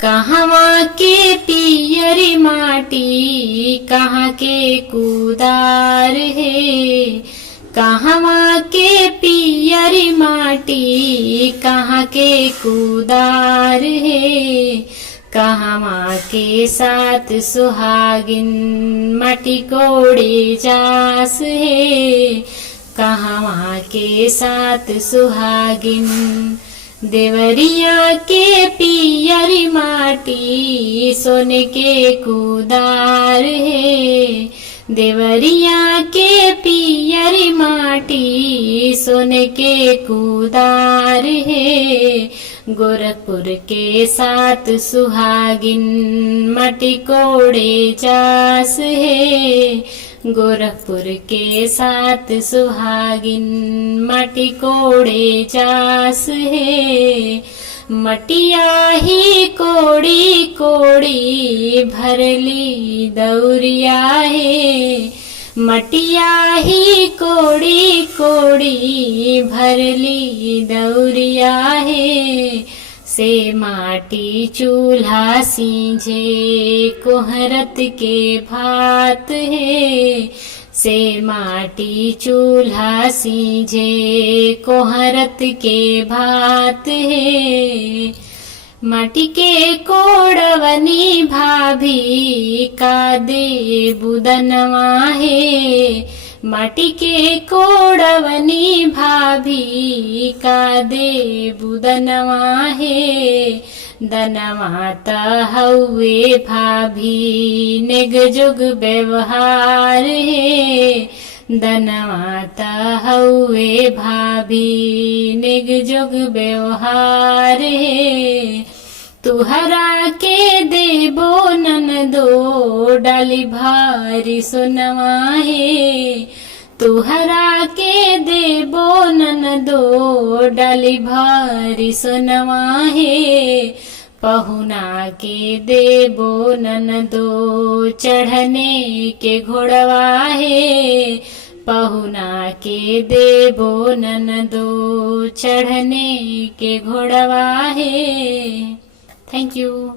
कहवा के पियरी माटी कहाँ के कुदार है। कहवा के पियरी माटी कहाँ के कुदार है। कहवा के साथ सुहागिन माटी कोड़े जास है। कहवा के साथ सुहागिन देवरिया के पियरी माटी सोने के कुदार है। देवरिया के पियरी माटी सोने के कुदार है। गोरखपुर के साथ सुहागिन माटी कोड़े जास है। गोरखपुर के साथ सुहागिन माटी कोड़े जास है। मटिया ही कोड़ी कोड़ी भरली दौरिया है। मटिया ही कोड़ी कोड़ी भरली दौरिया है। से माटी चूल्हा सींझे कोहरत के भात है। से माटी चूल्हा सींझे कोहरत के भात है। माटी के कोड़वनी भाभी का दे बुदनवा है। माटी के कोड़वनी भाभी का दे बुदनवा है। दनवा त हउए भाभी नेग जुग व्यवहार है। दनवा त हउए भाभी नेग जुग व्यवहार है। तुहरा के देबो ननदो डाली भारी सोनवा है। तुहरा के देबो ननदो डाली भारी सोनवा है। पहुना के देबो ननदो चढ़ने के घोड़वा है। पहुना के देबो ननदो चढ़ने के घोड़वा है। Thank you.